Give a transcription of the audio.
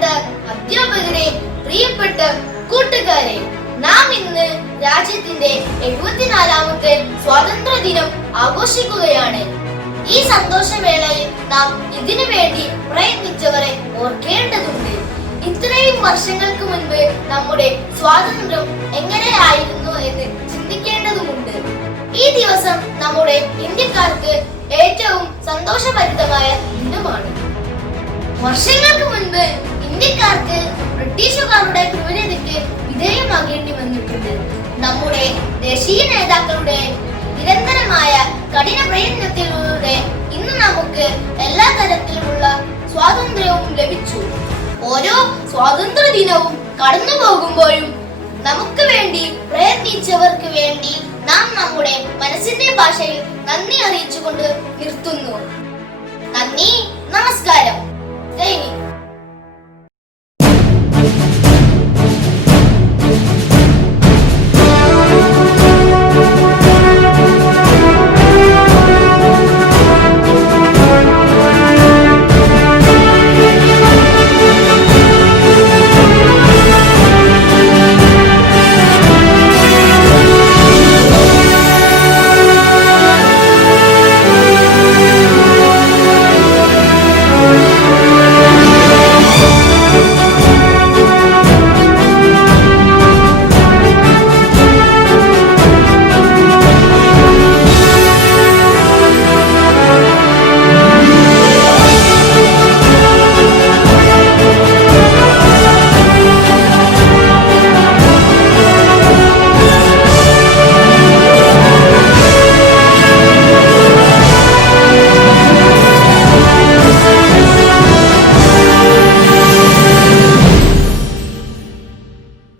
Sir അധ്യാപകരെ പ്രിയപ്പെട്ട കൂട്ടുകാരെ നാം ഇന്ന് രാജ്യത്തിന്റെ എഴുപത്തിനാലാമത്തെ സ്വാതന്ത്ര്യ ദിനം ആഘോഷിക്കുകയാണ്. ഈ സന്തോഷവേളയിൽ നാം ഇതിനു വേണ്ടി പ്രയത്നിച്ചവരെ ഓർക്കേണ്ടതുണ്ട്. ഇത്രയും വർഷങ്ങൾക്ക് മുൻപ് നമ്മുടെ സ്വാതന്ത്ര്യം എങ്ങനെയായിരുന്നു എന്ന് ചിന്തിക്കേണ്ടതുമുണ്ട്. ഈ ദിവസം നമ്മുടെ ഇന്ത്യക്കാർക്ക് ഏറ്റവും സന്തോഷഭരിതമായ ദിനമാണ്. വർഷങ്ങൾക്ക് മുൻപ് ഇന്ത്യക്കാർക്ക് ബ്രിട്ടീഷുകാരുടെ ക്രൂരതയ്ക്ക് വിധേയമാകേണ്ടി വന്നിട്ടുണ്ട്. നമ്മുടെ ദേശീയ നേതാക്കളുടെ നിരന്തരമായ കഠിന പ്രയത്നത്തിലൂടെ ഇന്ന് നമുക്ക് എല്ലാ തരത്തിലുമുള്ള സ്വാതന്ത്ര്യവും ലഭിച്ചു. ഓരോ സ്വാതന്ത്ര്യ ദിനവും കടന്നു പോകുമ്പോഴും നമുക്ക് വേണ്ടി പ്രയത്നിച്ചവർക്ക് വേണ്ടി നാം നമ്മുടെ മനസ്സിന്റെ ഭാഷയിൽ നന്ദി അറിയിച്ചുകൊണ്ട് നിർത്തുന്നു. നന്ദി.